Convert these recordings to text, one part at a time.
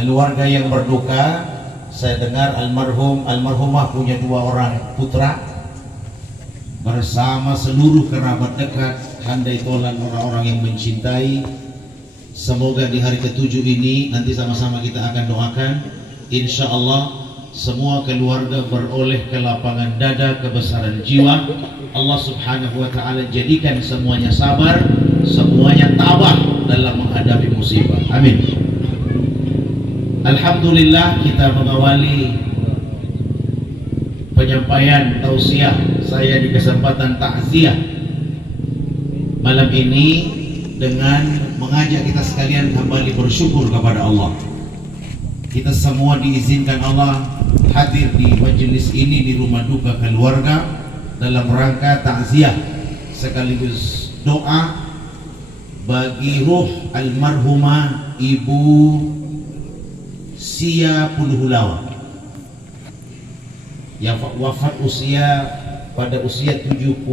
Keluarga yang berduka, saya dengar almarhumah punya 2 orang putra bersama seluruh kerabat dekat, handai tolan orang-orang yang mencintai. Semoga di hari ke-7 ini nanti sama-sama kita akan doakan, insya Allah semua keluarga beroleh kelapangan dada, kebesaran jiwa. Allah subhanahu wa ta'ala jadikan semuanya sabar, semuanya tabah dalam menghadapi musibah. Amin. Alhamdulillah, kita mengawali penyampaian tausiah saya di kesempatan takziah malam ini dengan mengajak kita sekalian kembali bersyukur kepada Allah. Kita semua diizinkan Allah hadir di majelis ini di rumah duka keluarga dalam rangka takziah sekaligus doa bagi ruh almarhumah Ibu Sia Puluhulawa yang wafat pada usia 70,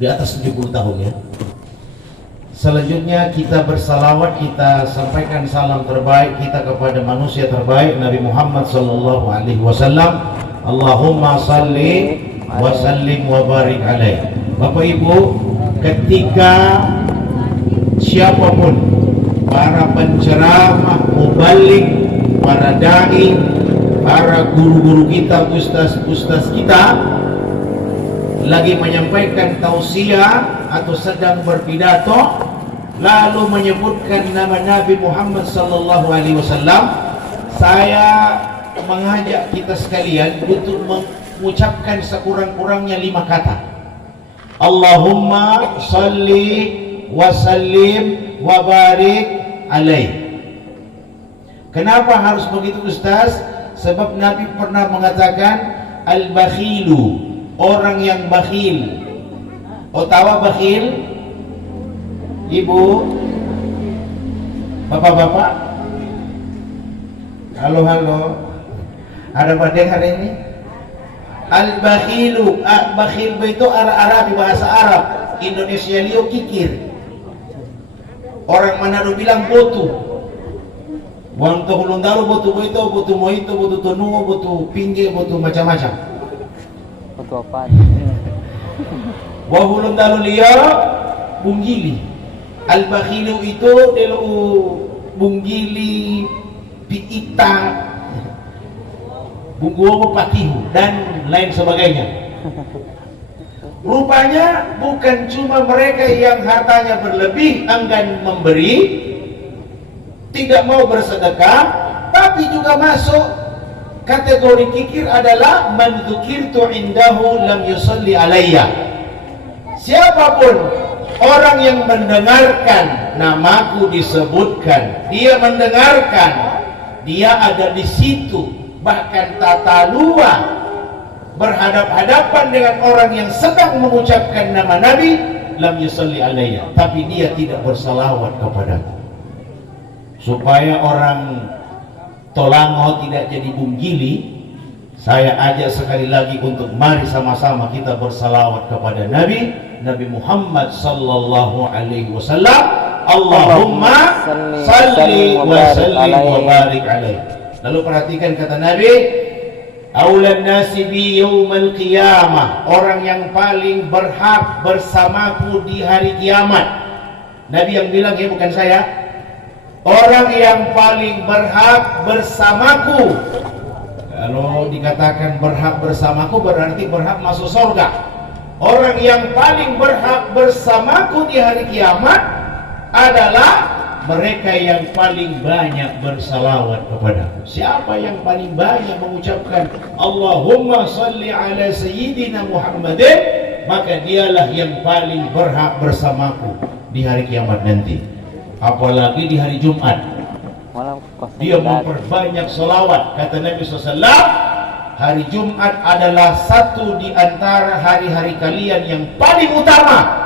di atas 70 tahun ya. Selanjutnya kita bersalawat, kita sampaikan salam terbaik kita kepada manusia terbaik Nabi Muhammad sallallahu alaihi wasallam. Allahumma salli wa sallim wa barik alaihi. Bapak Ibu, ketika siapapun, para penceramah, mubalik, para dai, para guru-guru kita, ustaz-ustaz kita lagi menyampaikan tausiah atau sedang berpidato lalu menyebutkan nama Nabi Muhammad sallallahu alaihi wasallam, saya mengajak kita sekalian untuk mengucapkan sekurang-kurangnya 5 kata. Allahumma salli wa sallim wa barik alaih. Kenapa harus begitu Ustaz? Sebab Nabi pernah mengatakan al-bakhilu, orang yang bakhil. Tahu bakhil? Ibu, bapak-bapak, halo, ada pada hari ini? Al-bakhilu, bakhil itu Arabi, bahasa Arab. Indonesia liu kikir. Orang Manado bilang botu. Wang tohulundaru botu itu, botu moito, botu tonuo, botu pinggir, botu macam-macam. Botu apa? Wahulundaru liya bunggili. Al-bakhilu itu delu bunggili, piita, bungguo patihu dan lain sebagainya. Rupanya bukan cuma mereka yang hartanya berlebih enggan memberi, tidak mau bersedekah, tapi juga masuk kategori kikir adalah man dzukirtu indahu lam yusalli alayya. Siapapun orang yang mendengarkan namaku disebutkan, dia mendengarkan, dia ada di situ, bahkan tata luar berhadap-hadapan dengan orang yang sedang mengucapkan nama Nabi, lam yusalli alayya, tapi dia tidak bersalawat kepadaku. Supaya orang Tolango tidak jadi bunggili, saya ajak sekali lagi untuk mari sama-sama kita bersalawat kepada Nabi Muhammad sallallahu alaihi wasallam. Allahumma salli wa sallim wa barik alaihi. Lalu perhatikan kata Nabi, aulan nasi bi yaumal qiyamah, orang yang paling berhak bersamaku di hari kiamat. Nabi yang bilang ya, bukan saya. Orang yang paling berhak bersamaku. Kalau dikatakan berhak bersamaku berarti berhak masuk surga. Orang yang paling berhak bersamaku di hari kiamat adalah mereka yang paling banyak bersalawat kepadaku. Siapa yang paling banyak mengucapkan Allahumma salli ala sayyidina Muhammadin, maka dialah yang paling berhak bersamaku di hari kiamat nanti. Apalagi di hari Jumat, dia memperbanyak salawat. Kata Nabi SAW, hari Jumat adalah satu di antara hari-hari kalian yang paling utama.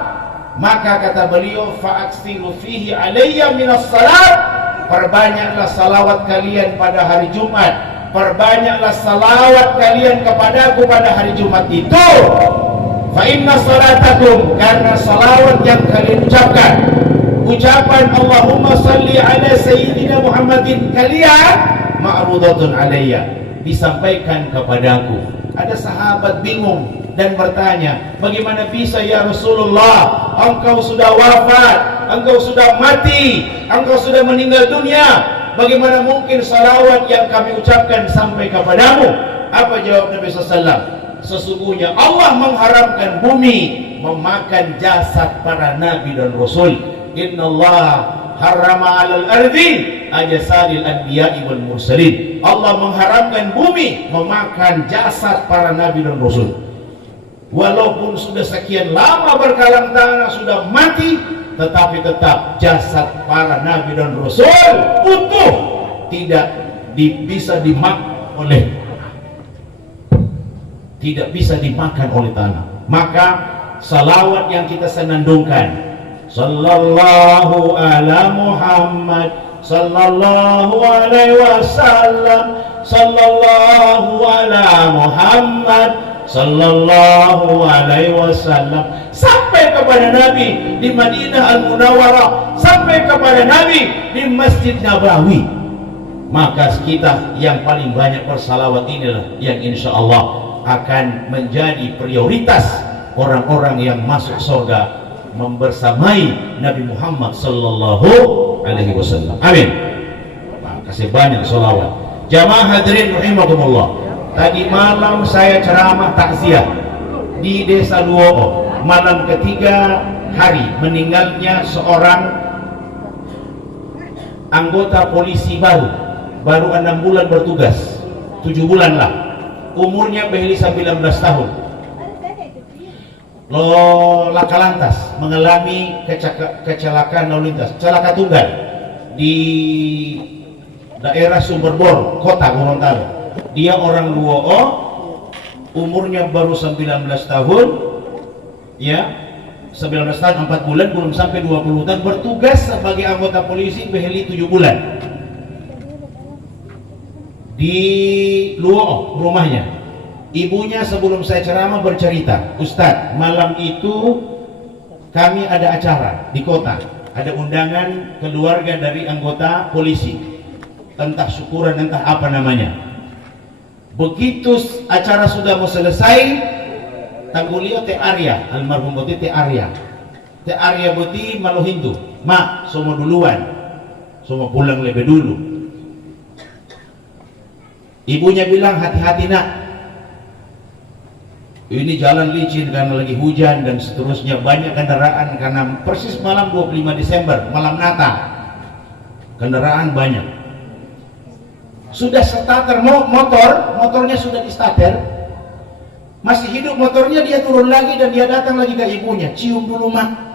Maka kata beliau, fa'aksiru fihi alayya minas salat, perbanyaklah salawat kalian pada hari Jumat, perbanyaklah salawat kalian kepadaku pada hari Jumat itu. Fa inna salatakum, karena salawat yang kalian ucapkan ucapan Allahumma salli ala Sayyidina Muhammadin kalian ma'rudatun alayya, disampaikan kepadaku. Ada sahabat bingung dan bertanya, bagaimana bisa ya Rasulullah, engkau sudah wafat, engkau sudah mati, engkau sudah meninggal dunia, bagaimana mungkin salawat yang kami ucapkan sampai kepadamu? Apa jawab Nabi SAW? Sesungguhnya Allah mengharamkan bumi memakan jasad para nabi dan rasul. Inna Allah harrama 'alal ardi ajasadil anbiya'i wal mursalin. Allah mengharamkan bumi memakan jasad para nabi dan rasul. Walaupun sudah sekian lama berkalang tanah, sudah mati, tetapi tetap jasad para nabi dan rasul utuh, tidak bisa dimakan oleh tanah. Maka salawat yang kita senandungkan, sallallahu ala Muhammad, sallallahu alaihi wasallam, sallallahu ala Muhammad, sallallahu alaihi wasallam, sampai kepada Nabi di Madinah Al-Munawwarah, sampai kepada Nabi di Masjid Nabawi. Maka kita yang paling banyak bersalawat inilah yang insya Allah akan menjadi prioritas orang-orang yang masuk surga membersamai Nabi Muhammad sallallahu alaihi wasallam. Amin. Kasih banyak salawat. Jamaah hadirin rahimakumullah. Tadi malam saya ceramah takziah di Desa Luo'o. Malam ketiga hari meninggalnya seorang anggota polisi baru 6 bulan bertugas, 7 bulan lah. Umurnya beheli 19 tahun. Laka lantas mengalami kecelakaan lalu lintas, celaka tunggal di daerah Sumberbor, Kota Gorontalo. Dia orang Luo'o, umurnya baru 19 tahun, ya, 19 tahun 4 bulan, belum sampai 20 tahun, bertugas sebagai anggota polisi beheli 7 bulan di Luo'o rumahnya. Ibunya sebelum saya ceramah bercerita, Ustadz, malam itu kami ada acara di kota, ada undangan keluarga dari anggota polisi, entah syukuran entah apa namanya. Begitu acara sudah mau selesai, tanggulio Teh Arya, almarhum boti Teh Arya boti malu Hindu, mak semua duluan, semua pulang lebih dulu. Ibunya bilang, hati-hati nak, ini jalan licin karena lagi hujan dan seterusnya, banyak kendaraan karena persis malam 25 Desember, malam Natal, kendaraan banyak. Sudah starter motornya sudah di starter, masih hidup motornya, dia turun lagi dan dia datang lagi ke ibunya, cium dulu mak.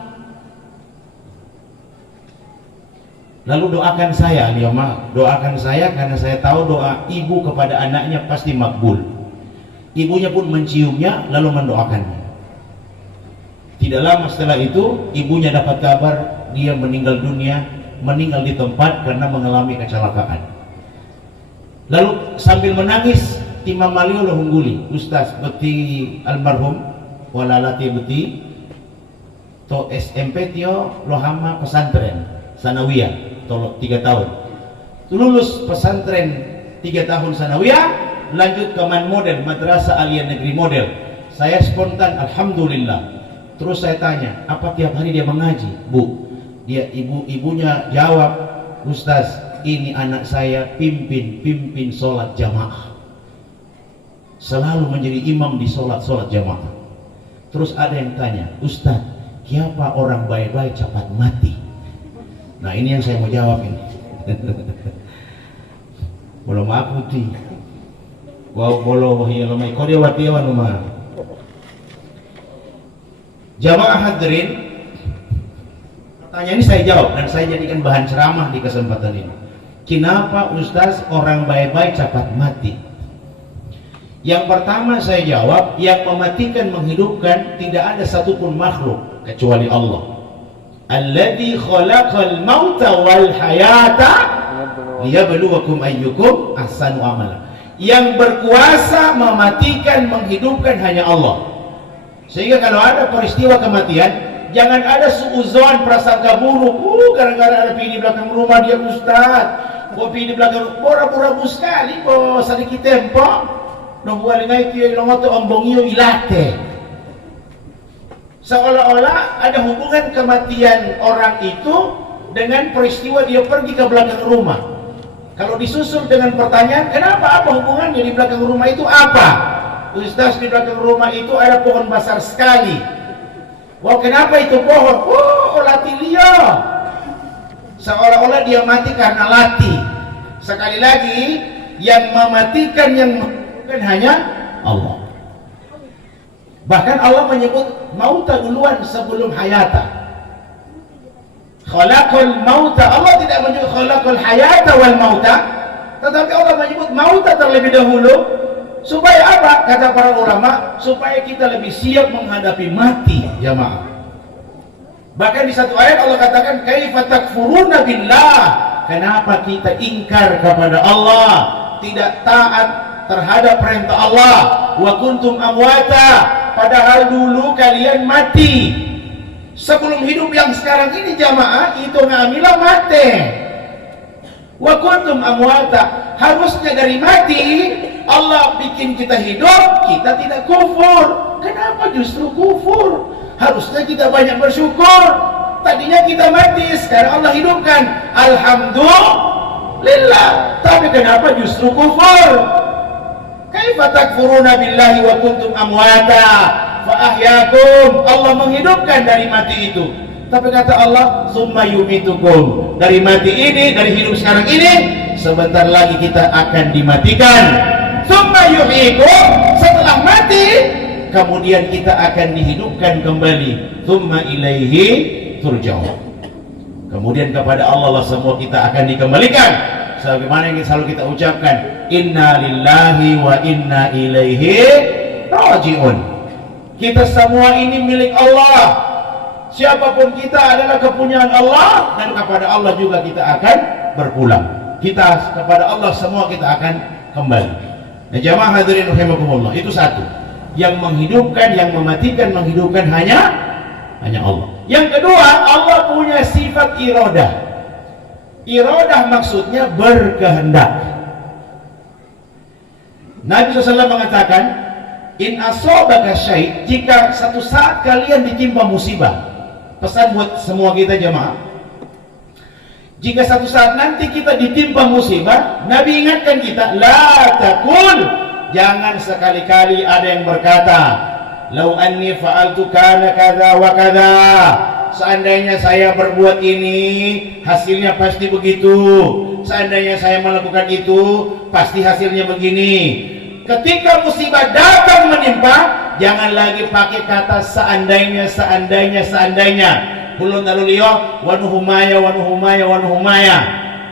Lalu doakan saya, dia mak, doakan saya karena saya tahu doa ibu kepada anaknya pasti makbul. Ibunya pun menciumnya lalu mendoakannya. Tidak lama setelah itu ibunya dapat kabar dia meninggal dunia, meninggal di tempat karena mengalami kecelakaan. Lalu sambil menangis Timam Malio lo hungguli, Ustaz beti almarhum walalati beti to SMP tio lohama pesantren sanawiyah tolok 3 tahun. Lulus pesantren 3 tahun sanawiyah, lanjut ke Man Model, Madrasah Aliyah Negeri Model. Saya spontan, alhamdulillah. Terus saya tanya, apa tiap hari dia mengaji? Bu, dia ibunya jawab, Ustaz, ini anak saya pimpin sholat jamaah, selalu menjadi imam di sholat jamaah. Terus ada yang tanya, Ustaz, siapa orang baik-baik cepat mati? Nah ini yang saya mau jawab ini. Belum aku ti. Wow bolo hiya lamai kau dia watiawan rumah. Jamaah hadirin, pertanyaan ini saya jawab dan saya jadikan bahan ceramah di kesempatan ini. Kenapa Ustaz orang baik-baik cepat mati? Yang pertama saya jawab, yang mematikan menghidupkan tidak ada satupun makhluk kecuali Allah. Alladzi khalaqal mauta wal hayata liyabluwakum ayyukum ahsanu amala. Yang berkuasa mematikan menghidupkan hanya Allah. Sehingga kalau ada peristiwa kematian, Jangan ada suuzon, prasangka buruk. Gara-gara ada pini belakang rumah dia ustaz. Kopi di belakang pura-pura sekali po sedikit tempo. No bualingai kieu longoto ombongio ilate. Seolah-olah ada hubungan kematian orang itu dengan peristiwa dia pergi ke belakang rumah. Kalau disusul dengan pertanyaan, kenapa, apa hubungannya di belakang rumah itu apa? Ustaz, di belakang rumah itu ada pohon besar sekali. Wah, kenapa itu pohon? Lati liya. Seolah-olah dia mati karena lati. Sekali lagi, yang mematikan, yang mematikan hanya Allah. Bahkan Allah menyebut mauta duluan sebelum hayata. Khalaqal mauta. Allah tidak menyebut khalaqal hayata wal mauta, tetapi Allah menyebut mauta terlebih dahulu. Supaya apa? Kata para ulama, supaya kita lebih siap menghadapi mati, jamaah. Bahkan di satu ayat Allah katakan, kaifa takfuruna billah. Kenapa kita ingkar kepada Allah, tidak taat terhadap perintah Allah? Wa kuntum amwata, padahal dulu kalian mati. Sebelum hidup yang sekarang ini jamaah, itu ngamilah mati. Wa kuntum amwata, harusnya dari mati Allah bikin kita hidup, kita tidak kufur. Kenapa justru kufur? Harusnya kita banyak bersyukur. Tadinya kita mati, sekarang Allah hidupkan. Alhamdulillah. Tapi kenapa justru kufur? Kaifa takfuruna billahi wa kuntum amwata fa ahyakum. Allah menghidupkan dari mati itu. Tapi kata Allah, summa yumitukum. Dari mati ini, dari hidup sekarang ini, sebentar lagi kita akan dimatikan. Summa yuhyikum, setelah mati kemudian kita akan dihidupkan kembali. Summa ilaihi turja'un. Kemudian kepada Allah lah semua kita akan dikembalikan. Sebagaimana yang selalu kita ucapkan, inna lillahi wa inna ilaihi raji'un. Kita semua ini milik Allah. Siapapun kita adalah kepunyaan Allah, dan kepada Allah juga kita akan berpulang. Kita kepada Allah semua kita akan kembali. Nah, jamaah hadirin rahimakumullah, itu satu. Yang menghidupkan, yang mematikan, menghidupkan hanya Allah. Yang kedua, Allah punya sifat iradah. Iradah maksudnya berkehendak. Nabi SAW mengatakan, in asobaka syai', jika satu saat kalian ditimpa musibah. Pesan buat semua kita jemaah, jika satu saat nanti kita ditimpa musibah, Nabi ingatkan kita, la takul, jangan sekali-kali ada yang berkata, lau anni fa'altu kana kadza wa kadza, seandainya saya berbuat ini hasilnya pasti begitu, seandainya saya melakukan itu pasti hasilnya begini. Ketika musibah datang menimpa, jangan lagi pakai kata seandainya. Kulun daluliyo wanuhumaya.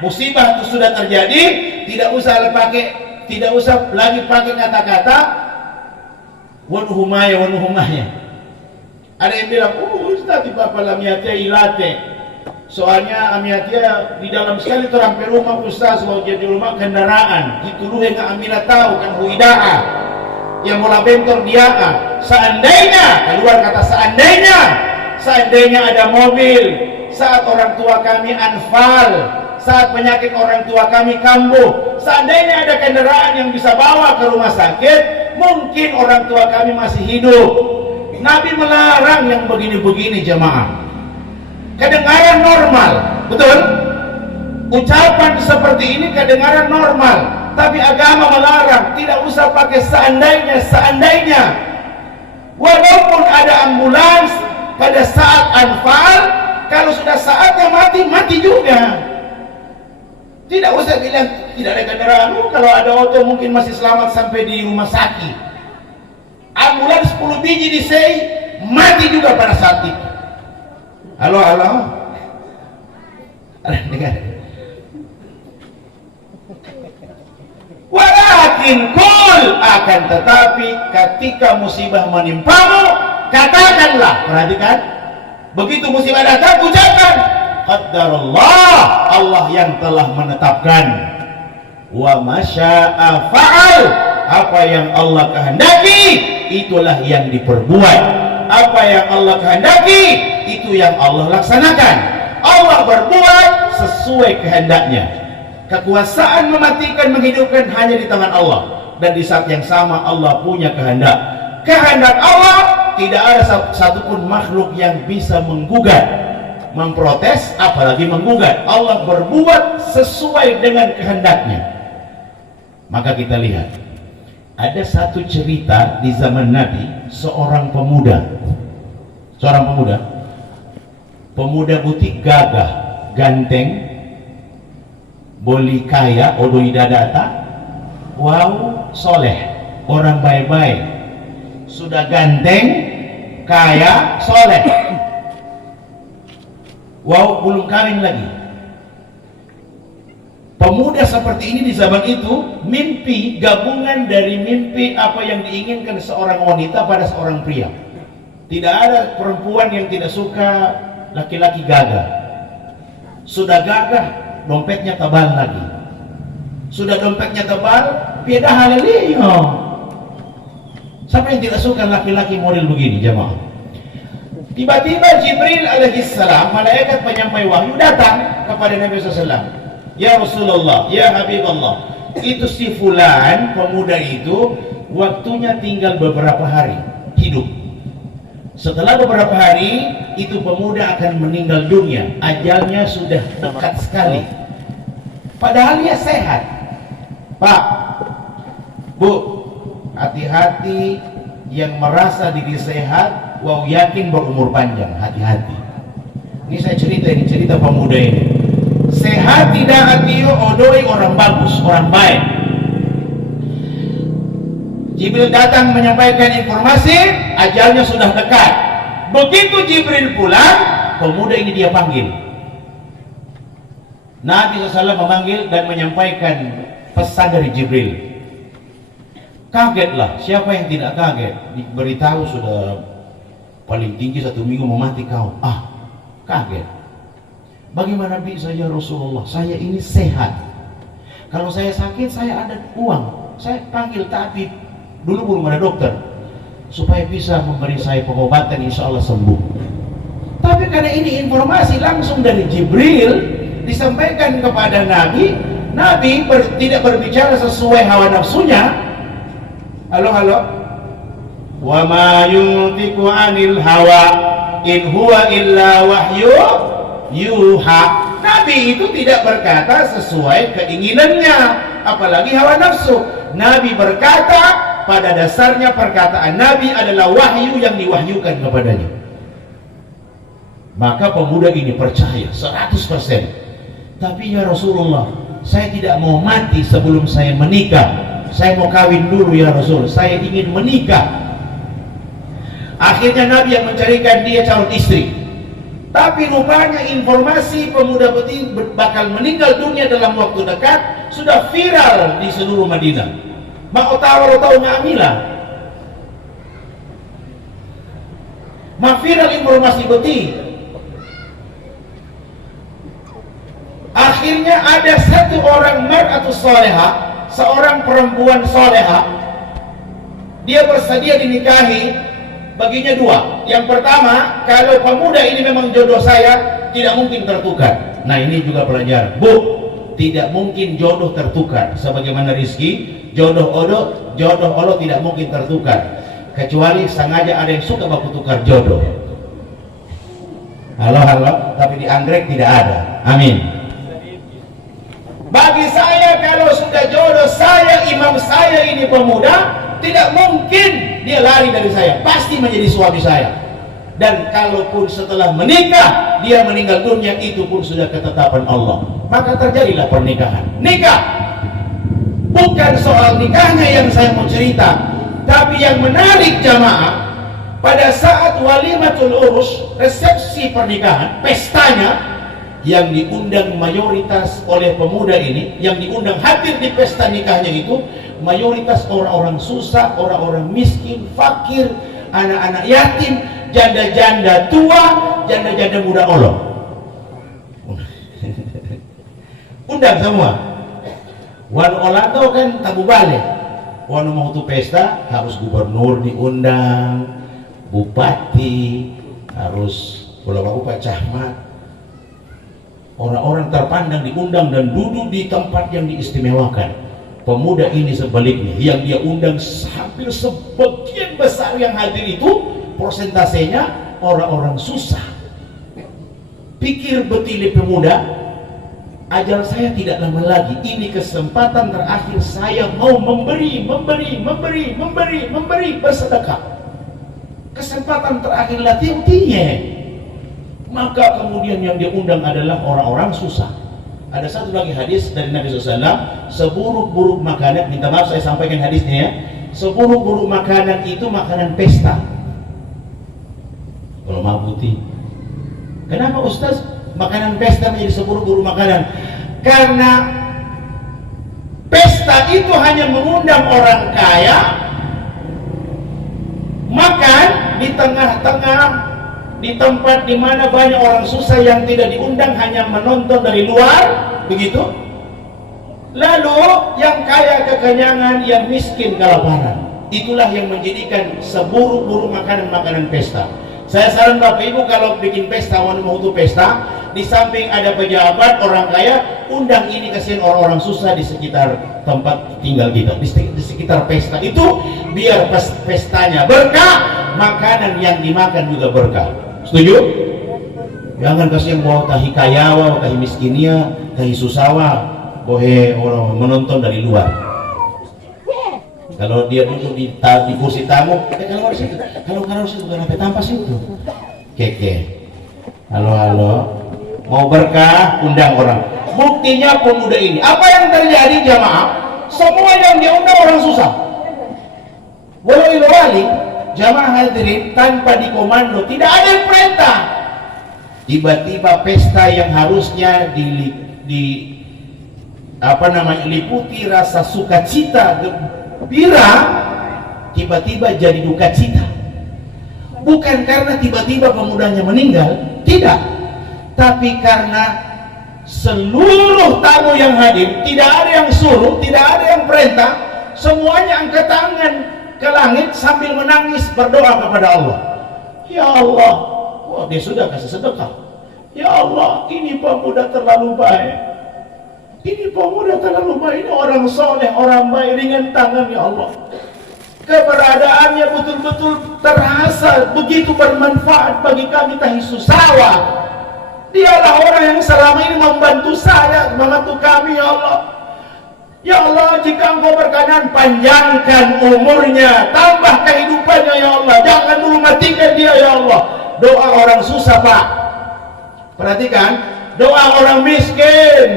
Musibah itu sudah terjadi, tidak usah lagi pakai kata-kata wanuhumaya. Ada yang bilang, Ustaz tiba pala miate ilate. Soalnya amiatia di dalam sekali terampai rumah Ustaz, mau jadi rumah kendaraan. Itu lu yang amila tahu kan huidaa. Yang mula bentor dia. Seandainya, keluar kata seandainya ada mobil saat orang tua kami anfal, saat penyakit orang tua kami kambuh, seandainya ada kendaraan yang bisa bawa ke rumah sakit, mungkin orang tua kami masih hidup. Nabi melarang yang begini-begini jemaah. Kedengaran normal, betul? Ucapan seperti ini kedengaran normal, tapi agama melarang. Tidak usah pakai seandainya. Walaupun ada ambulans pada saat anfal, kalau sudah saatnya mati juga. Tidak usah bilang tidak ada kendaraan. Kalau ada auto mungkin masih selamat sampai di rumah sakit. Ambulans 10 biji disei, mati juga pada saat itu. Halo. Dengar. Walakin kul, akan tetapi ketika musibah menimpamu, katakanlah, perhatikan, begitu musibah datang, ucapkan qaddarullah, Allah yang telah menetapkan, wa masya'a fa'al, apa yang Allah kehendaki itulah yang diperbuat, apa yang Allah kehendaki itu yang Allah laksanakan. Allah berbuat sesuai kehendaknya. Kekuasaan mematikan, menghidupkan hanya di tangan Allah. Dan di saat yang sama Allah punya kehendak. Kehendak Allah tidak ada satupun makhluk yang bisa menggugat, memprotes, apalagi menggugat. Allah berbuat sesuai dengan kehendaknya. Maka kita lihat, ada satu cerita di zaman Nabi, seorang pemuda butik gagah, ganteng, boli kaya, odoi dadata, wow, soleh, orang baik-baik, sudah ganteng, kaya, soleh, wow, belum kawin lagi. Pemuda seperti ini di zaman itu mimpi gabungan dari mimpi apa yang diinginkan seorang wanita pada seorang pria. Tidak ada perempuan yang tidak suka laki-laki gagah. Sudah gagah, dompetnya tebal lagi. Sudah dompetnya tebal, beda haleluya. Siapa yang tidak suka laki-laki model begini, jemaah? Tiba-tiba Jibril alaihissalam, malaikat penyampai wahyu, datang kepada Nabi SAW. Ya Rasulullah, ya Habibullah, itu si fulan, pemuda itu waktunya tinggal beberapa hari hidup. Setelah beberapa hari itu pemuda akan meninggal dunia, ajalnya sudah dekat sekali. Padahal dia sehat. Pak, Bu, hati-hati yang merasa diri sehat, wow, yakin berumur panjang, hati-hati. Ini saya cerita pemuda ini. Sehat tidak hati odoi orang bagus, orang baik. Jibril datang menyampaikan informasi, ajalnya sudah dekat. Begitu Jibril pulang, pemuda ini dia panggil. Nabi SAW memanggil dan menyampaikan pesan dari Jibril. Kagetlah, siapa yang tidak kaget? Diberitahu sudah paling tinggi 1 minggu mau mati kau. Kaget. Bagaimana bisa ya Rasulullah? Saya ini sehat. Kalau saya sakit, saya ada uang. Saya panggil tabib. Dulu belum ada dokter. Supaya bisa memberi saya pengobatan, insya Allah sembuh. Tapi karena ini informasi langsung dari Jibril, disampaikan kepada Nabi. Nabi tidak berbicara sesuai hawa nafsunya. Halo. Wa ma yuntiqu 'anil hawa in huwa illa wahyu yuha. Nabi itu tidak berkata sesuai keinginannya, apalagi hawa nafsu. Nabi berkata, pada dasarnya perkataan Nabi adalah wahyu yang diwahyukan kepadanya. Maka pemuda ini percaya 100%. Tapi ya Rasulullah, saya tidak mau mati sebelum saya menikah. Saya mau kawin dulu ya Rasul, saya ingin menikah. Akhirnya Nabi yang mencarikan dia calon istri. Tapi rupanya informasi pemuda putih bakal meninggal dunia dalam waktu dekat sudah viral di seluruh Madinah. Mau tahu ngamilah. Viral informasi putih. Akhirnya ada satu orang mar'atus salihah, seorang perempuan salihah. Dia bersedia dinikahi. Baginya 2. Yang pertama, kalau pemuda ini memang jodoh saya, tidak mungkin tertukar. Nah, ini juga pelajaran. Bu, tidak mungkin jodoh tertukar. Sebagaimana rizki, jodoh Allah tidak mungkin tertukar. Kecuali sengaja ada yang suka baku tukar jodoh. Halo, tapi di anggrek tidak ada. Amin. Bagi saya, kalau sudah jodoh saya, imam saya ini pemuda, tidak mungkin dia lari dari saya, pasti menjadi suami saya. Dan kalaupun setelah menikah dia meninggal dunia, itu pun sudah ketetapan Allah. Maka terjadilah pernikahan. Nikah bukan soal nikahnya yang saya mau cerita, tapi yang menarik jamaah, pada saat walimatul urus, resepsi pernikahan, pestanya, yang diundang mayoritas oleh pemuda ini, yang diundang hadir di pesta nikahnya itu mayoritas orang-orang susah, orang-orang miskin, fakir, anak-anak yatim, janda-janda tua, janda-janda muda olok. Undang semua. Wan olato kan tabu balik. Wan mau tuh pesta harus gubernur diundang, bupati, harus Kalau aku Pak Cahmat, orang-orang terpandang diundang dan duduk di tempat yang diistimewakan. Pemuda ini sebaliknya, yang dia undang hampir sebagian besar yang hadir itu persentasenya orang-orang susah. Pikir betil pemuda, ajal saya tidak lama lagi. Ini kesempatan terakhir saya mau memberi bersedekah. Kesempatan terakhir latihnya. Maka kemudian yang diundang adalah orang-orang susah. Ada satu lagi hadis dari Nabi SAW, seburuk-buruk makanan, minta maaf saya sampaikan hadisnya ya, seburuk-buruk makanan itu makanan pesta. Kalau mau putih, kenapa Ustaz makanan pesta menjadi seburuk-buruk makanan? Karena pesta itu hanya mengundang orang kaya makan di tengah-tengah, di tempat di mana banyak orang susah yang tidak diundang, hanya menonton dari luar, begitu. Lalu yang kaya kekenyangan, yang miskin kelaparan. Itulah yang menjadikan seburuk-buruk makanan pesta. Saya saran Bapak Ibu kalau bikin pesta, mau itu pesta, di samping ada pejabat, orang kaya, undang ini, kasihan orang-orang susah di sekitar tempat tinggal kita, di sekitar pesta itu, biar pestanya berkah, makanan yang dimakan juga berkah. Setuju? Jangan kasih yang bawa tahi kayawa, tahi miskinnya, tahi susawa, bohe orang menonton dari luar. Kalau dia duduk di kursi tamu, kalau harus itu kenapa tampas itu? Keke. Halo, mau berkah, undang orang. Buktinya pemuda ini, apa yang terjadi jamaah? Semua yang diundang orang susah. Walau ilwali, jamaah hadirin tanpa dikomando, tidak ada yang perintah. Tiba-tiba pesta yang harusnya liputi rasa sukacita, gembira, tiba-tiba jadi duka cita. Bukan karena tiba-tiba pemudanya meninggal, tidak, tapi karena seluruh tamu yang hadir, tidak ada yang suruh, tidak ada yang perintah, semuanya angkat tangan ke langit sambil menangis berdoa kepada Allah. Ya Allah, wah dia sudah kasih sedekah. Ya Allah, ini pemuda terlalu baik. Ini pemuda terlalu baik, ini orang soleh, orang baik, ringan tangan ya Allah. Keberadaannya betul-betul terasa begitu bermanfaat bagi kami tahi susawa. Dialah orang yang selama ini membantu saya, membantu kami ya Allah. Ya Allah, jika Engkau berkenan, panjangkan umurnya, tambah kehidupannya ya Allah. Jangan dulu matikan dia ya Allah. Doa orang susah Pak. Perhatikan, doa orang miskin,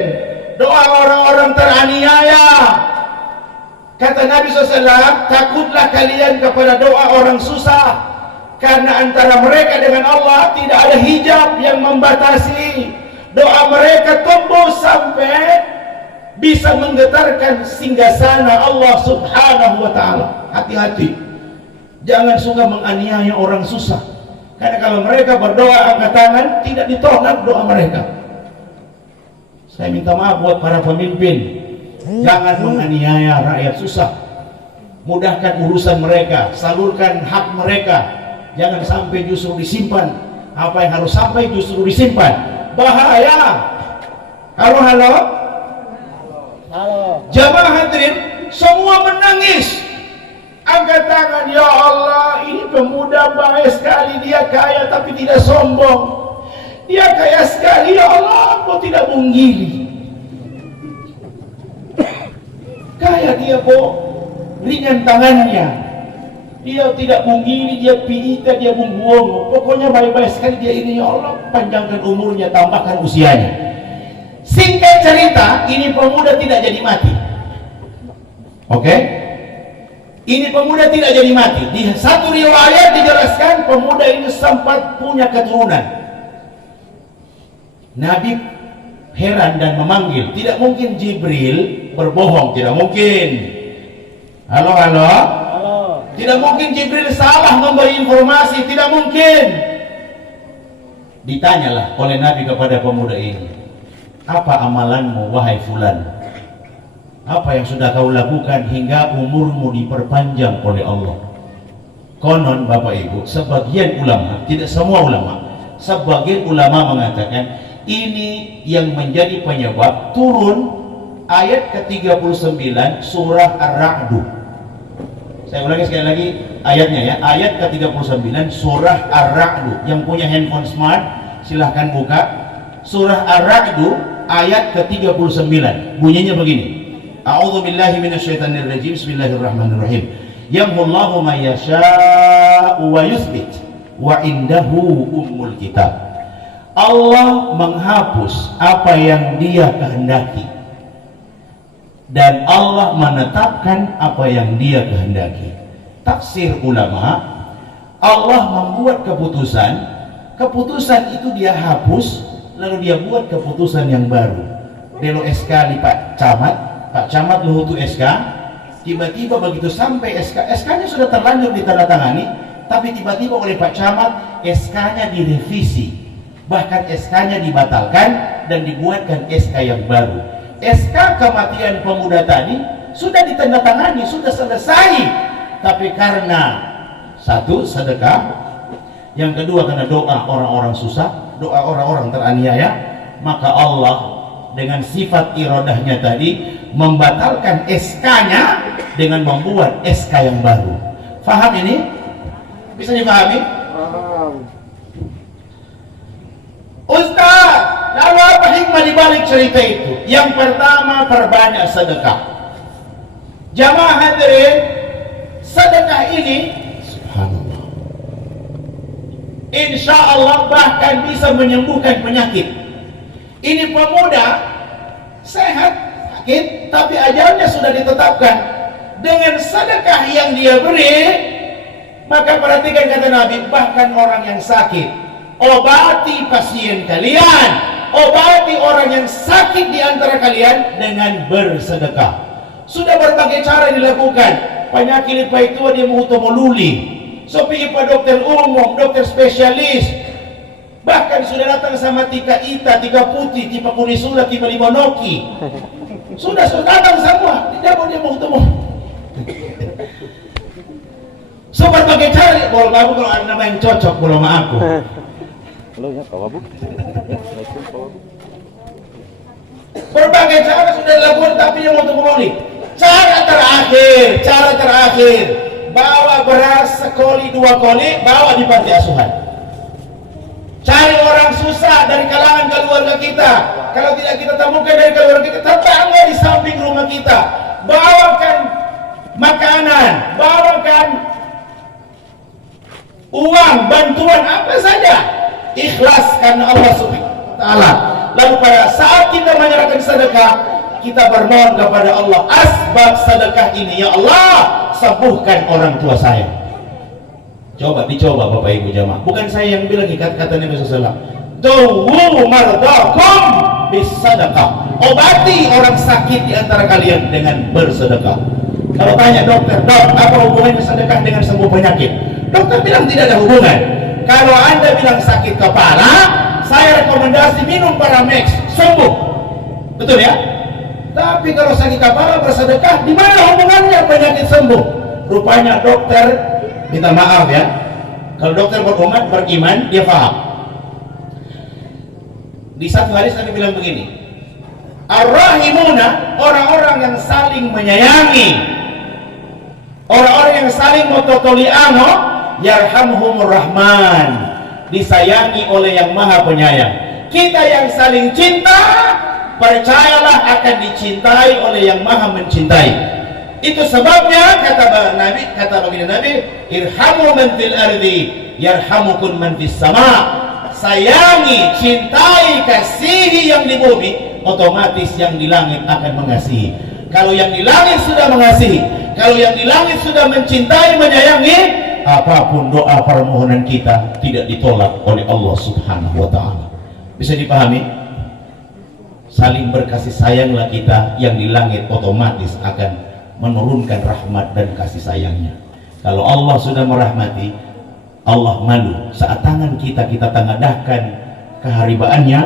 doa orang-orang teraniaya. Kata Nabi SAW, takutlah kalian kepada doa orang susah, karena antara mereka dengan Allah tidak ada hijab yang membatasi. Doa mereka tembus sampai bisa menggetarkan singgasana Allah Subhanahu wa Ta'ala. Hati-hati, jangan suka menganiaya orang susah, karena kalau mereka berdoa angkat tangan, tidak ditolak doa mereka. Saya minta maaf buat para pemimpin, jangan menganiaya rakyat susah. Mudahkan urusan mereka, salurkan hak mereka. Jangan sampai justru disimpan. Apa yang harus sampai justru disimpan. Bahaya. Halo. Jamaah hadirin, semua menangis. Angkat tangan, ya Allah, ini pemuda baik sekali, dia kaya tapi tidak sombong. Dia kaya sekali, ya Allah, kok tidak menggili. Kaya dia kok ringan tangannya, dia tidak menggili, dia piita, dia membuang. Pokoknya baik-baik sekali dia ini, ya Allah, panjangkan umurnya, tambahkan usianya. Singkat cerita, ini pemuda tidak jadi mati. Oke? Ini pemuda tidak jadi mati. Di satu riwayat dijelaskan pemuda ini sempat punya keturunan. Nabi heran dan memanggil. Tidak mungkin Jibril berbohong, tidak mungkin. Halo. Tidak mungkin Jibril salah memberi informasi, tidak mungkin. Ditanyalah oleh Nabi kepada pemuda ini, apa amalanmu wahai fulan? Apa yang sudah kau lakukan hingga umurmu diperpanjang oleh Allah? Konon Bapak Ibu, sebagian ulama, tidak semua ulama, Sebagian ulama mengatakan ini yang menjadi penyebab turun ayat ke-39 surah Ar-Ra'd. Saya ulangi sekali lagi ayatnya ya, ayat ke-39 surah Ar-Ra'd. Yang punya handphone smart silahkan buka surah Ar-Ra'd ayat ke-39. Bunyinya begini. A'udzu billahi minasyaitonir rajim. Bismillahirrahmanirrahim. Yamhullahu ma yasha'u wa yuthbit wa indahu ummul kitab. Allah menghapus apa yang Dia kehendaki dan Allah menetapkan apa yang Dia kehendaki. Tafsir ulama, Allah membuat keputusan itu Dia hapus, lalu Dia buat keputusan yang baru. Delo SK nih Pak Camat luhutu SK, tiba-tiba begitu sampai SK-nya sudah terlanjur ditandatangani, tapi tiba-tiba oleh Pak Camat SK-nya direvisi, bahkan SK-nya dibatalkan dan dibuatkan SK yang baru. SK kematian pemuda tadi sudah ditandatangani, sudah selesai, tapi karena satu sedekah, yang kedua karena doa orang-orang susah, doa orang-orang teraniaya, maka Allah dengan sifat iradahnya tadi membatalkan SK-nya dengan membuat SK yang baru. Faham ini? Bisa dipahami? Ustaz, lalu apa hikmah dibalik cerita itu? Yang pertama, perbanyak sedekah. Jamaah hadirin, sedekah ini subhanallah, insya Allah bahkan bisa menyembuhkan penyakit. Ini pemuda sehat, sakit, tapi ajalnya sudah ditetapkan. Dengan sedekah yang dia beri, maka perhatikan kata Nabi, bahkan orang yang sakit, obati pasien kalian, obati orang yang sakit di antara kalian dengan bersedekah. Sudah berbagai cara dilakukan. Penyakit lipa itu dia mengutomoluli, so pergi ke dokter umum, dokter spesialis, bahkan sudah datang sama tika ita, tika putih, tipe kunisula, tipe libonoki, sudah datang semua. Dia mengutomo. So berbagai cara. Kalau kamu kalau ada nama yang cocok, belum aku. Berbagai cara sudah dilakukan, tapi dia mau mengulik. Cara terakhir, bawa beras sekoli dua koli, bawa di panti asuhan. Cari orang susah dari kalangan keluarga kita. Kalau tidak kita temukan dari keluarga kita, tetangga di samping rumah kita, bawakan makanan, bawakan uang, bantuan apa saja, ikhlas karena Allah Subhanahu wa taala. Lalu pada saat kita menyerahkan sedekah, kita bermohon kepada Allah, asbab sedekah ini, ya Allah, sembuhkan orang tua saya. Dicoba Bapak Ibu jamaah. Bukan saya yang bilang, kata Nabi SAW, dawu mardakum bis sedekah. Obati orang sakit di antara kalian dengan bersedekah. Kalau tanya dokter, dok, apa hubungannya sedekah dengan sembuh penyakit? Dokter bilang tidak ada hubungan. Kalau Anda bilang sakit kepala, saya rekomendasi minum Paramex, sembuh. Betul ya? Tapi kalau sakit kepala bersedekah, di mana hubungannya penyakit sembuh? Rupanya dokter, minta maaf ya, kalau dokter berumat beriman, dia paham. Di satu hadis Nabi bilang begini, ar-rahimuna, orang-orang yang saling menyayangi, orang-orang yang saling mototoli'ano, yarhamhumur rahman, disayangi oleh yang maha penyayang. Kita yang saling cinta, percayalah akan dicintai oleh yang maha mencintai. Itu sebabnya kata baginda Nabi, irhamu man fil ardi yarhamukum man fis sama. Sayangi, cintai, kasihi yang di bumi, otomatis yang di langit akan mengasihi. Kalau yang di langit sudah mengasihi, kalau yang di langit sudah mencintai, menyayangi, apapun doa permohonan kita tidak ditolak oleh Allah Subhanahu wa taala. Bisa dipahami? Saling berkasih sayanglah kita, yang di langit otomatis akan menurunkan rahmat dan kasih sayangnya. Kalau Allah sudah merahmati, Allah malu saat tangan kita tengadahkan keharibaannya,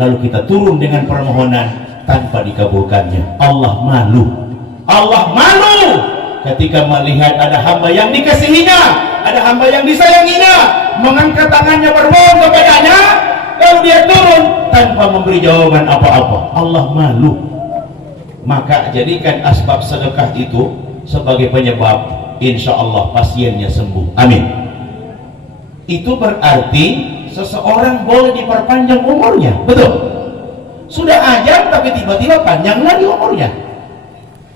lalu kita turun dengan permohonan tanpa dikabulkannya. Allah malu ketika melihat ada hamba yang dikasihinya, ada hamba yang disayanginya, mengangkat tangannya bermohon kepadanya, lalu dia turun tanpa memberi jawaban apa-apa. Allah malu. Maka jadikan asbab sedekah itu sebagai penyebab, insya Allah pasiennya sembuh. Amin. Itu berarti seseorang boleh diperpanjang umurnya, betul? Sudah ajal tapi tiba-tiba panjang lagi umurnya.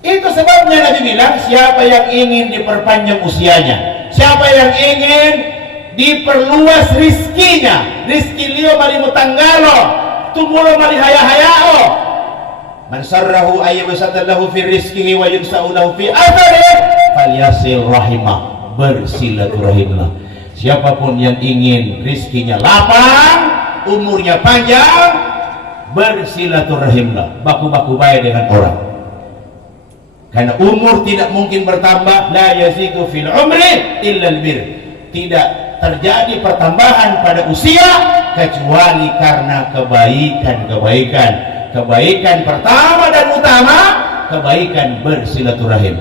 Itu sebabnya Nabi bilang, siapa yang ingin diperpanjang usianya, siapa yang ingin diperluas rizkinya, rizki liyo mali mutanggalo, tumulo mali haya-hayao, man sarrahu ayyabsatallahu fi rizkihi wa yunsa'u lahu fi atharihi falyasil rahimah, bersilaturahimlah. Siapapun yang ingin rizkinya lapang, umurnya panjang, bersilaturahimlah, baku-baku baik dengan orang. Karena umur tidak mungkin bertambah, la yazidu fil umri illa albir. Tidak terjadi pertambahan pada usia kecuali karena kebaikan-kebaikan. Kebaikan pertama dan utama, kebaikan bersilaturahim.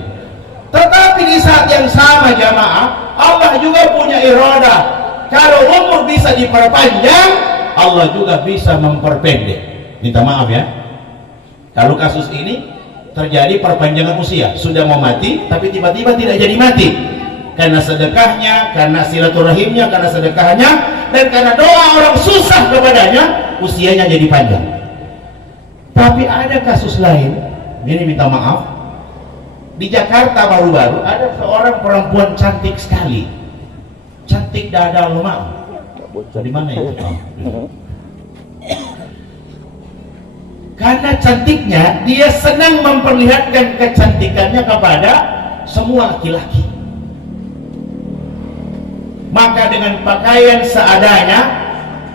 Tetapi di saat yang sama jamaah, Allah juga punya iradah. Kalau umur bisa diperpanjang, Allah juga bisa memperpendek. Minta maaf ya, kalau kasus ini terjadi perpanjangan usia, sudah mau mati tapi tiba-tiba tidak jadi mati karena sedekahnya, karena silaturahimnya, karena sedekahnya, dan karena doa orang susah kepadanya, usianya jadi panjang. Tapi ada kasus lain, ini minta maaf, di Jakarta baru-baru ada seorang perempuan cantik sekali, cantik dada lemah. Dari mana itu? Karena cantiknya, dia senang memperlihatkan kecantikannya kepada semua laki-laki. Maka dengan pakaian seadanya,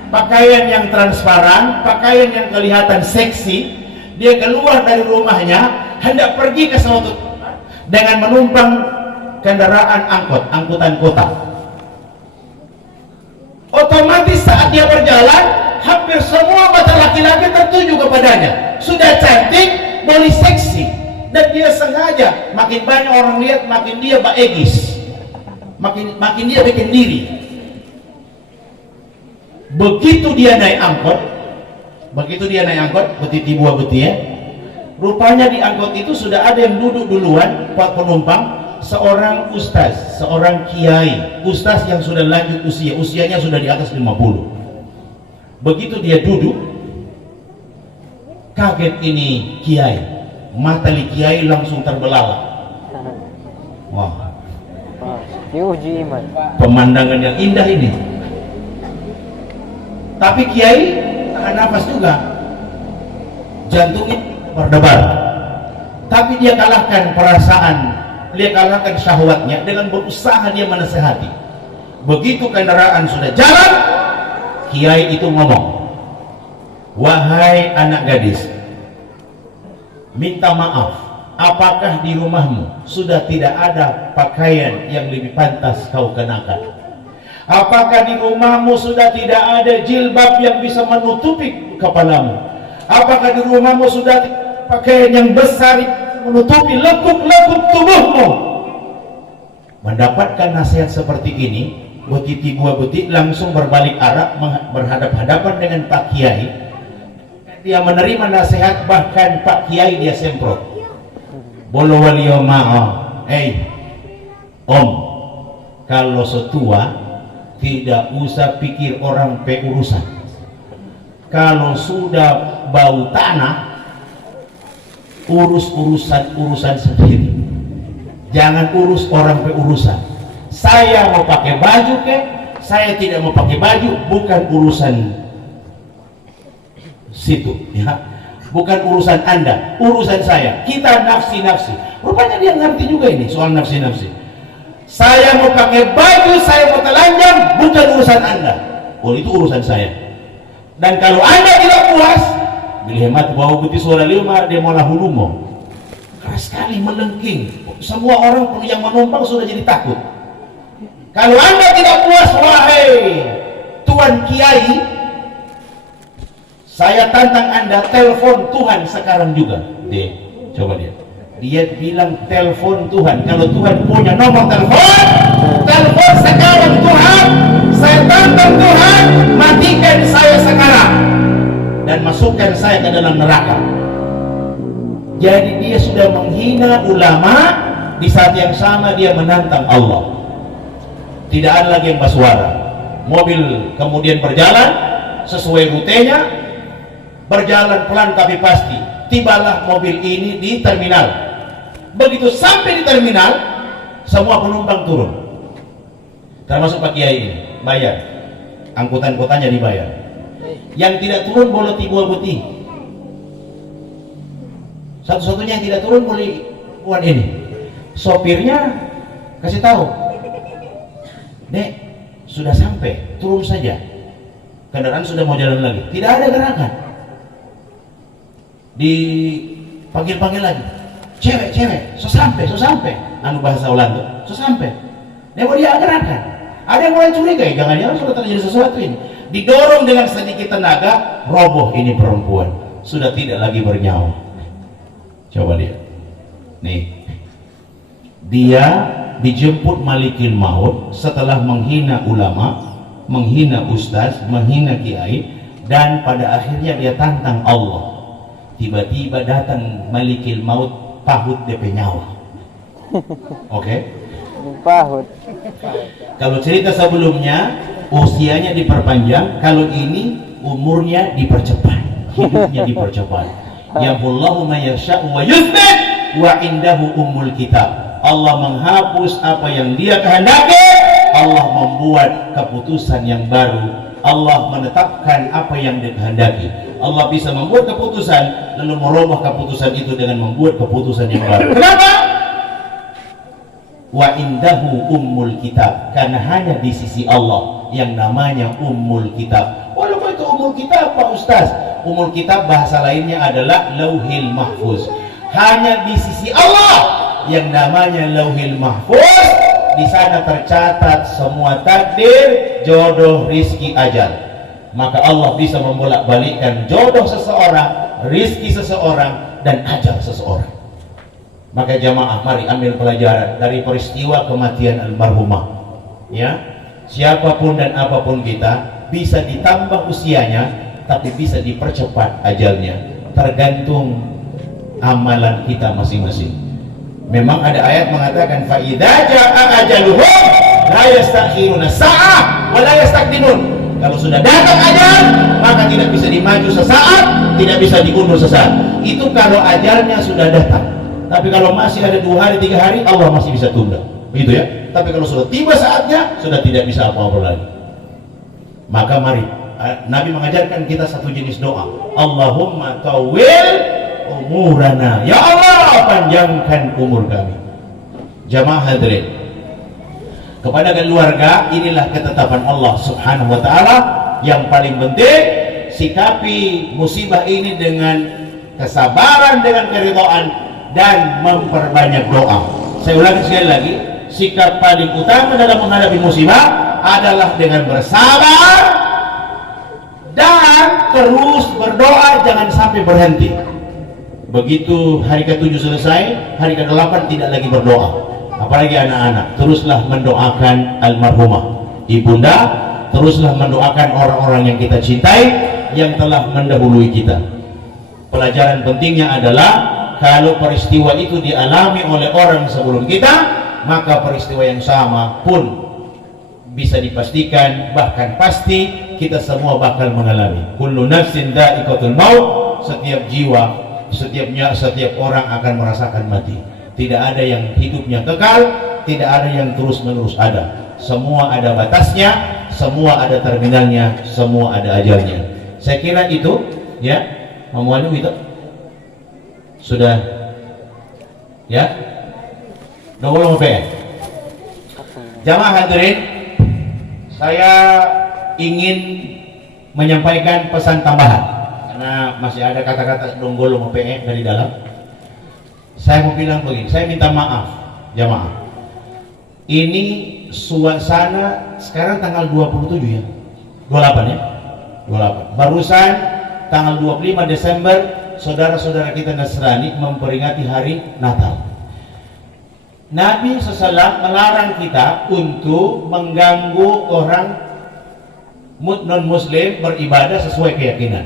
pakaian yang transparan, pakaian yang kelihatan seksi, dia keluar dari rumahnya hendak pergi ke suatu tempat dengan menumpang kendaraan angkutan kota. Otomatis saat dia berjalan, hampir semua mata laki-laki tertuju kepadanya. Sudah cantik, boleh seksi, dan dia sengaja, makin banyak orang lihat, makin dia baegis, makin dia bikin diri. Begitu dia naik angkot, betiti buah beti ya, rupanya di angkot itu sudah ada yang duduk duluan, penumpang, seorang ustaz, seorang kiai, ustaz yang sudah lanjut usianya sudah di atas 50. Begitu dia duduk, kaget ini kiai, mata li kiai langsung terbelalak. Wah, diuji iman. Pemandangan yang indah ini. Tapi kiai tahan nafas juga, jantungnya berdebar. Tapi dia kalahkan perasaan, dia kalahkan syahwatnya dengan berusaha dia menasehati. Begitu kendaraan sudah jalan, kiai itu ngomong, wahai anak gadis, minta maaf, apakah di rumahmu sudah tidak ada pakaian yang lebih pantas kau kenakan? Apakah di rumahmu sudah tidak ada jilbab yang bisa menutupi kepalamu? Apakah di rumahmu sudah tidak ada pakaian yang besar menutupi lekuk-lekuk tubuhmu? Mendapatkan nasihat seperti ini, betiti buah beti langsung berbalik arah berhadap-hadapan dengan Pak Kiai. Dia menerima nasihat, bahkan Pak Kiai dia semprot. Bolo waliyo ma'a, om, kalau setua tidak usah pikir orang pe urusan. Kalau sudah bau tanah, urus urusan sendiri. Jangan urus orang pe urusan. Saya mau pakai baju ke, saya tidak mau pakai baju, bukan urusan situ, ya. Bukan urusan Anda, urusan saya. Kita nafsi-nafsi. Rupanya dia ngerti juga ini soal nafsi-nafsi. Saya mau pakai baju, saya mau telanjang, bukan urusan Anda. Oh, itu urusan saya. Dan kalau Anda tidak puas, bilhemat bahwa putih suara lima dia malah hulumo. Keras sekali melengking. Semua orang yang menumpang sudah jadi takut. Kalau Anda tidak puas, wahai Tuan Kiai, saya tantang Anda telepon Tuhan sekarang juga. Deh, coba dia. Dia bilang telepon Tuhan. Kalau Tuhan punya nomor telepon, telepon sekarang Tuhan. Saya tantang Tuhan, matikan saya sekarang dan masukkan saya ke dalam neraka. Jadi dia sudah menghina ulama, di saat yang sama dia menantang Allah. Tidak ada lagi yang bersuara. Mobil kemudian berjalan sesuai rutenya, berjalan pelan tapi pasti. Tibalah mobil ini di terminal. Begitu sampai di terminal, semua penumpang turun, termasuk Pak Kiai ini, bayar. Angkutan kotanya dibayar. Yang tidak turun boleh tiga putih. Satu-satunya yang tidak turun boleh Puan ini. Sopirnya kasih tahu, Dek, sudah sampai, turun saja. Kendaraan sudah mau jalan lagi. Tidak ada gerakan. Dipanggil-panggil lagi. Cewek, so sampai. Anu bahasa Ulanda, so sampai. Dia mau dia gerakan. Ada yang mulai curiga, jangan-jangan sudah terjadi sesuatu ini. Didorong dengan sedikit tenaga, roboh ini perempuan. Sudah tidak lagi bernyawa. Coba lihat. Nih. Dia dijemput Malikil Maut setelah menghina ulama, menghina ustaz, menghina kiai, dan pada akhirnya dia tantang Allah. Tiba-tiba datang Malikil Maut, pahut DP nyawa. Oke? Pahut. Kalau cerita sebelumnya usianya diperpanjang, kalau ini umurnya dipercepat, hidupnya dipercepat. Yahullahu ma yasha'u wa yuthbit wa indahu ummul kitab. Allah menghapus apa yang dia kehendaki, Allah membuat keputusan yang baru, Allah menetapkan apa yang dia kehendaki. Allah bisa membuat keputusan lalu merubah keputusan itu dengan membuat keputusan yang baru. Kenapa? Wa indahu ummul kitab, karena hanya di sisi Allah yang namanya ummul kitab. Walaupun itu ummul kitab Pak Ustaz, ummul kitab bahasa lainnya adalah lauhil mahfuz. Hanya di sisi Allah yang namanya lauhil mahfuz, di sana tercatat semua takdir, jodoh, rizki, ajal. Maka Allah bisa membolak-balikkan jodoh seseorang, rizki seseorang, dan ajal seseorang. Maka jamaah, mari ambil pelajaran dari peristiwa kematian almarhumah. Ya, siapapun dan apapun kita, bisa ditambah usianya, tapi bisa dipercepat ajalnya. Tergantung amalan kita masing-masing. Memang ada ayat mengatakan fa idza jaa ajaluhum la yastakhiruna sa'ah wa la yastaqdimun. Kalau sudah datang ajal, maka tidak bisa dimaju sesaat, tidak bisa diundur sesaat. Itu kalau ajalnya sudah datang. Tapi kalau masih ada 2 hari 3 hari, Allah masih bisa tunda. Begitu ya. Tapi kalau sudah tiba saatnya, sudah tidak bisa apa-apa lagi. Maka mari, Nabi mengajarkan kita satu jenis doa. Allahumma tawil umurana. Ya Allah, panjangkan umur kami. Jamaah hadirin, kepada keluarga, inilah ketetapan Allah Subhanahu wa taala. Yang paling penting, sikapi musibah ini dengan kesabaran, dengan keridhaan, dan memperbanyak doa. Saya ulangi sekali lagi, sikap paling utama dalam menghadapi musibah adalah dengan bersabar dan terus berdoa, jangan sampai berhenti. Begitu hari ke-7 selesai, hari ke-8 tidak lagi berdoa. Apalagi anak-anak, teruslah mendoakan almarhumah ibunda, teruslah mendoakan orang-orang yang kita cintai, yang telah mendahului kita. Pelajaran pentingnya adalah, kalau peristiwa itu dialami oleh orang sebelum kita, maka peristiwa yang sama pun bisa dipastikan, bahkan pasti kita semua bakal mengalami. Kullu nafsin dha'iqatul maut, setiap jiwa, setiap orang akan merasakan mati. Tidak ada yang hidupnya kekal, tidak ada yang terus-menerus ada. Semua ada batasnya, semua ada terminalnya, semua ada ajalnya. Saya kira itu, ya, Mamuanu itu sudah, ya. Dulu jamaah hadirin, saya ingin menyampaikan pesan tambahan karena masih ada kata-kata donggolo PE dari dalam. Saya mau bilang begini, saya minta maaf jamaah. Ini suasana sekarang tanggal 27 ya, 28 ya, 28. Barusan tanggal 25 Desember saudara-saudara kita Nasrani memperingati hari Natal. Nabi SAW melarang kita untuk mengganggu orang non-muslim beribadah sesuai keyakinan.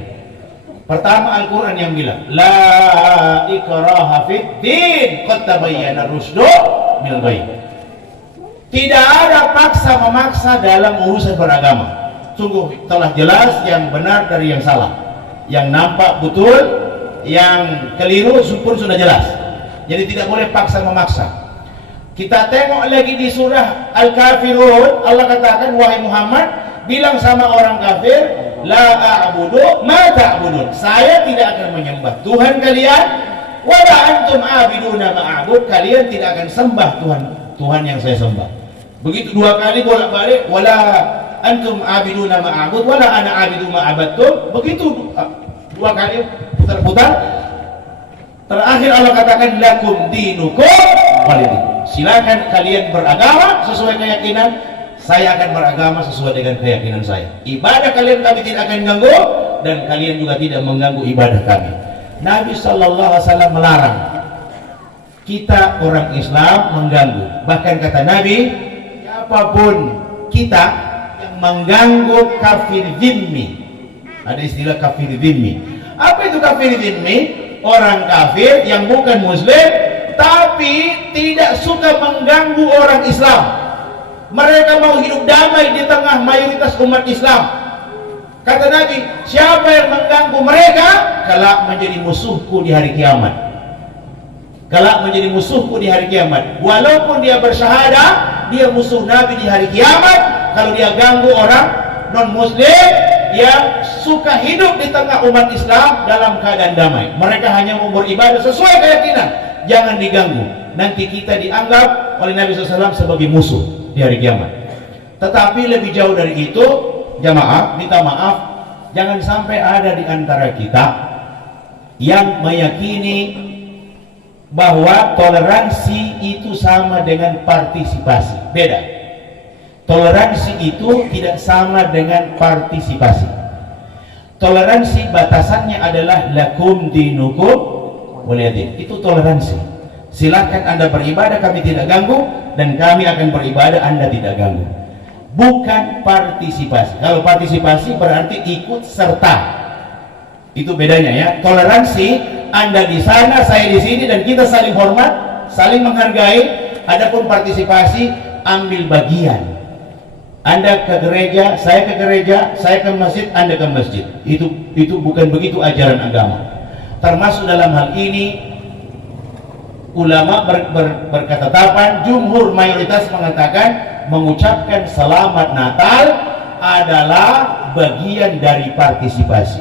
Pertama, Al-Quran yang bilang la ikraha fid din qad tabayyana rusdu minal ghayy. Tidak ada paksa memaksa dalam urusan beragama. Sungguh telah jelas yang benar dari yang salah, yang nampak betul, yang keliru pun sudah jelas. Jadi tidak boleh paksa memaksa. Kita tengok lagi di surah Al-Kafirun, Allah katakan, wahai Muhammad, bilang sama orang kafir, la a'budu ma ta'budun. Saya tidak akan menyembah Tuhan kalian, wala antum a'biduna ma a'bud. Kalian tidak akan sembah Tuhan yang saya sembah. Begitu dua kali bolak-balik, wala antum a'biduna ma a'bud wala ana a'bidu ma abadtum. Begitu dua kali putar-putar. Terakhir Allah katakan lakum dinukum walidin. Silakan kalian beragama sesuai keyakinan, saya akan beragama sesuai dengan keyakinan saya. Ibadah kalian kami tidak akan ganggu, dan kalian juga tidak mengganggu ibadah kami. Nabi SAW melarang kita orang Islam mengganggu. Bahkan kata Nabi, siapapun kita yang mengganggu kafir zimmi. Ada istilah kafir zimmi. Apa itu kafir zimmi? Orang kafir yang bukan muslim tapi tidak suka mengganggu orang Islam. Mereka mau hidup damai di tengah mayoritas umat Islam. Kata Nabi, siapa yang mengganggu mereka, kelak menjadi musuhku di hari kiamat. Kelak menjadi musuhku di hari kiamat. Walaupun dia bersyahadah, dia musuh Nabi di hari kiamat. Kalau dia ganggu orang non-muslim yang suka hidup di tengah umat Islam dalam keadaan damai. Mereka hanya mau beribadah sesuai keyakinan. Jangan diganggu. Nanti kita dianggap oleh Nabi SAW sebagai musuh di hari kiamat. Tetapi lebih jauh dari itu, jamaah, minta maaf, jangan sampai ada di antara kita yang meyakini bahwa toleransi itu sama dengan partisipasi. Beda. Toleransi itu tidak sama dengan partisipasi. Toleransi batasannya adalah lakum dinukum waliyadin. Itu toleransi. Silakan Anda beribadah, kami tidak ganggu, dan kami akan beribadah, Anda tidak ganggu. Bukan partisipasi. Kalau partisipasi berarti ikut serta. Itu bedanya ya. Toleransi, Anda di sana, saya di sini, dan kita saling hormat, saling menghargai. Adapun partisipasi, ambil bagian. Anda ke gereja, saya ke gereja, saya ke masjid, Anda ke masjid. Itu bukan begitu ajaran agama. Termasuk dalam hal ini ulama berketetapan, jumhur mayoritas mengatakan mengucapkan selamat Natal adalah bagian dari partisipasi.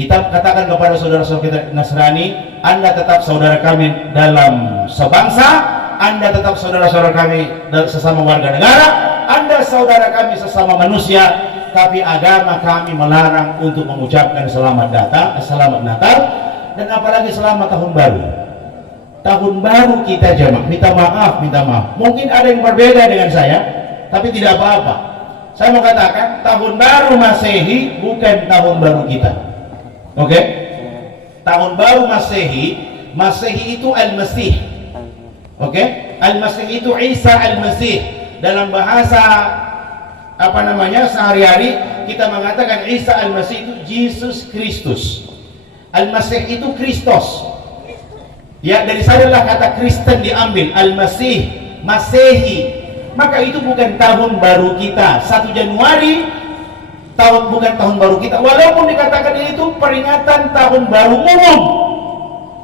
Kita katakan kepada saudara-saudara kita Nasrani, Anda tetap saudara kami dalam sebangsa, Anda tetap saudara-saudara kami sesama warga negara, Anda saudara kami sesama manusia, tapi agama kami melarang untuk mengucapkan selamat Natal, dan apalagi selamat tahun baru. Tahun baru kita jamaah, minta maaf. Mungkin ada yang berbeda dengan saya, tapi tidak apa-apa. Saya mau katakan, tahun baru Masehi bukan tahun baru kita. Oke? Tahun baru Masehi itu Al-Masih. Oke? Al-Masih itu Isa Al-Masih. Dalam bahasa sehari-hari kita mengatakan Isa Al-Masih itu Yesus Kristus. Al-Masih itu Kristus. Ya, dari sanalah kata Kristen diambil. Al-Masih, Masehi. Maka itu bukan tahun baru kita. 1 Januari bukan tahun baru kita. Walaupun dikatakan itu peringatan tahun baru umum.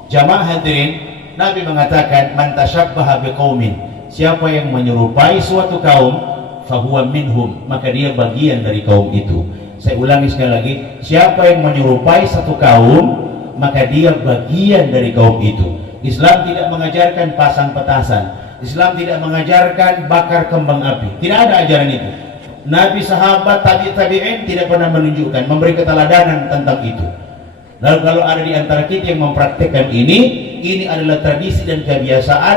Jamaah hadirin, Nabi mengatakan man tasyabbaha biqaumin, siapa yang menyerupai suatu kaum, fahuwa minhum, maka dia bagian dari kaum itu. Saya ulangi sekali lagi, siapa yang menyerupai satu kaum, maka dia bagian dari kaum itu. Islam tidak mengajarkan pasang petasan, Islam tidak mengajarkan bakar kembang api, tidak ada ajaran itu. Nabi, sahabat, tabi'in tidak pernah menunjukkan, memberi keteladanan tentang itu. Lalu kalau ada di antara kita yang mempraktikkan ini adalah tradisi dan kebiasaan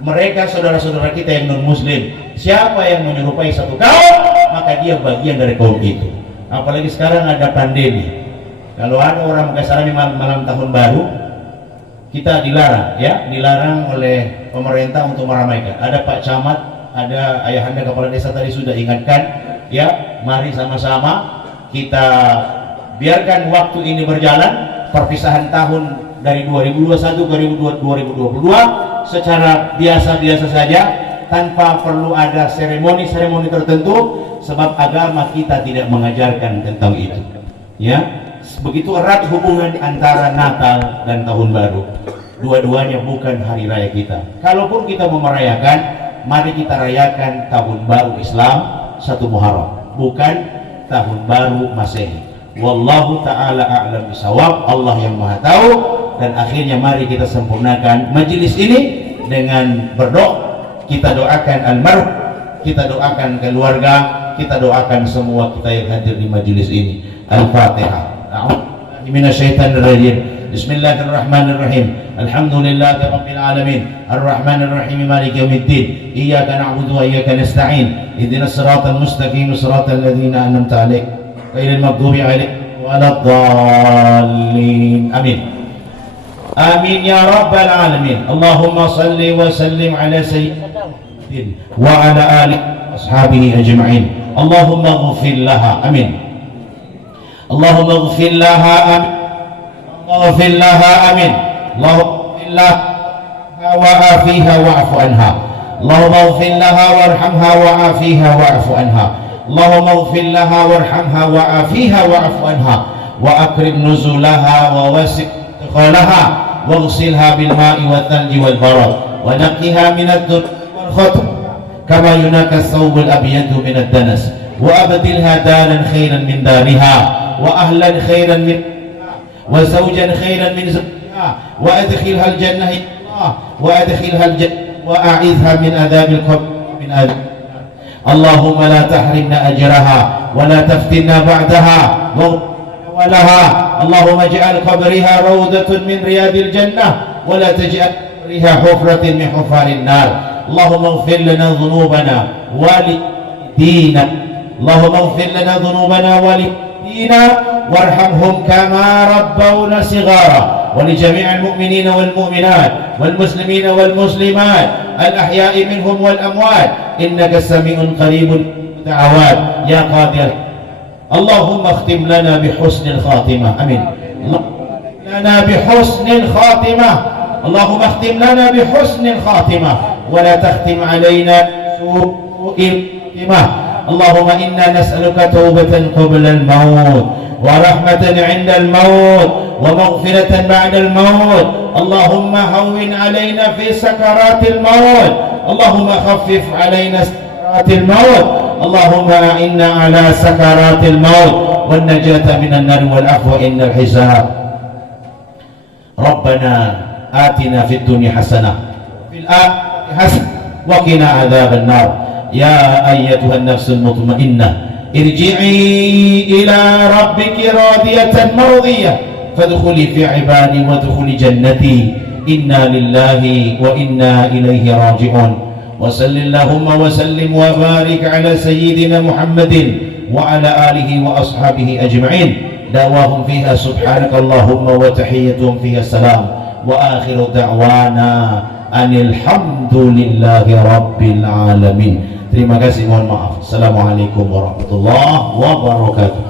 mereka, saudara-saudara kita yang non-muslim. Siapa yang menyerupai satu kaum, maka dia bagian dari kaum itu. Apalagi sekarang ada pandemi. Kalau ada orang berkesaran di malam tahun baru, kita dilarang, ya, dilarang oleh pemerintah untuk meramaikan. Ada Pak Camat, ada Ayahanda Kepala Desa tadi sudah ingatkan, ya, mari sama-sama kita biarkan waktu ini berjalan. Perpisahan tahun dari 2021 ke 2022 secara biasa-biasa saja, tanpa perlu ada seremoni-seremoni tertentu, sebab agama kita tidak mengajarkan tentang itu, ya. Begitu erat hubungan antara Natal dan Tahun Baru, dua-duanya bukan hari raya kita. Kalaupun kita mau merayakan, mari kita rayakan Tahun Baru Islam 1 Muharram, bukan Tahun Baru Masehi. Wallahu ta'ala a'lam bisawab. Allah yang maha tahu. Dan akhirnya mari kita sempurnakan majelis ini dengan berdoa. Kita doakan almarhum, kita doakan keluarga, kita doakan semua kita yang hadir di majelis ini. Al-Fatihah. A'udzu minasyaitonir rajim. Bismillahirrahmanirrahim. Alhamdulillahi rabbil alamin. Arrahmanir rahim. Maliki yaumiddin. Iyyaka na'budu wa iyyaka nasta'in. Ihdinas siratal mustaqim, siratal ladzina an'amta 'alaihim ghairil maghdubi 'alaihim waladdallin. Amin. Amin ya rabbal alamin. Allahumma salli wa sallim ala sayyidina wa ala alihi ashabihi ajma'in. Allahumma ighfir laha. Amin. Allahumma ighfir laha. Amin. Allahumma ighfir laha. Amin. Allahumma ighfir laha wa afiha wa'fu anha. Allahumma ighfir laha warhamha wa afiha wa'fu anha. Allahumma ighfir laha warhamha wa afiha wa'fu anha wa akrim nuzulaha wa wasi' qalaha واغسلها بالماء والثلج والبرد ونقها من الذنوب والخطأ كما ينقى الثوب الأبيض من الدنس وأبدلها دارا خيرا من دارها وأهلا خيرا من وزوجا خيرا من زوجها وأدخلها الجنة وأدخلها الجنة وأعذها من عذاب القبر من عذاب. اللهم لا تحرمنا أجرها ولا تفتنا بعدها ولها. اللهم اجعل قبرها روضة من رياض الجنة ولا تجعل قبرها حفرة من حفار النار. اللهم اغفر لنا ذنوبنا ولدينا. اللهم اغفر لنا ذنوبنا ولدينا وارحمهم كما ربونا صغارا. ولجميع المؤمنين والمؤمنات والمسلمين والمسلمات الأحياء منهم والأموات إنك سميع قريب دعوات يا قادر. اللهم اختم لنا بحسن الخاتمة. أمين. لنا بحسن الخاتمة. اللهم اختم لنا بحسن الخاتمة ولا تختم علينا سوء الخاتمة. اللهم إنا نسألك توبة قبل الموت ورحمة عند الموت ومغفرة بعد الموت. اللهم هون علينا في سكرات الموت. اللهم خفف علينا سكرات الموت. اللهم إنا على سكرات الموت والنجاة من النار والعفو عند الحساب. ربنا آتنا في الدنيا حسنة في الآخرة حسنة وقنا عذاب النار. يا أيتها النفس المطمئنة ارجعي إلى ربك راضية مرضية فادخلي في عبادي وادخلي جنتي. إنا لله وإنا إليه راجعون. وصل اللهم وسلم وبارك على سيدنا محمد وعلى آله وأصحابه أجمعين. دعواهم فيها سبحانك اللهم وتحيتهم فيها السلام وآخر دعوانا أن الحمد لله رب العالمين. Terima kasih, mohon maaf. Assalamualaikum warahmatullahi wabarakatuh.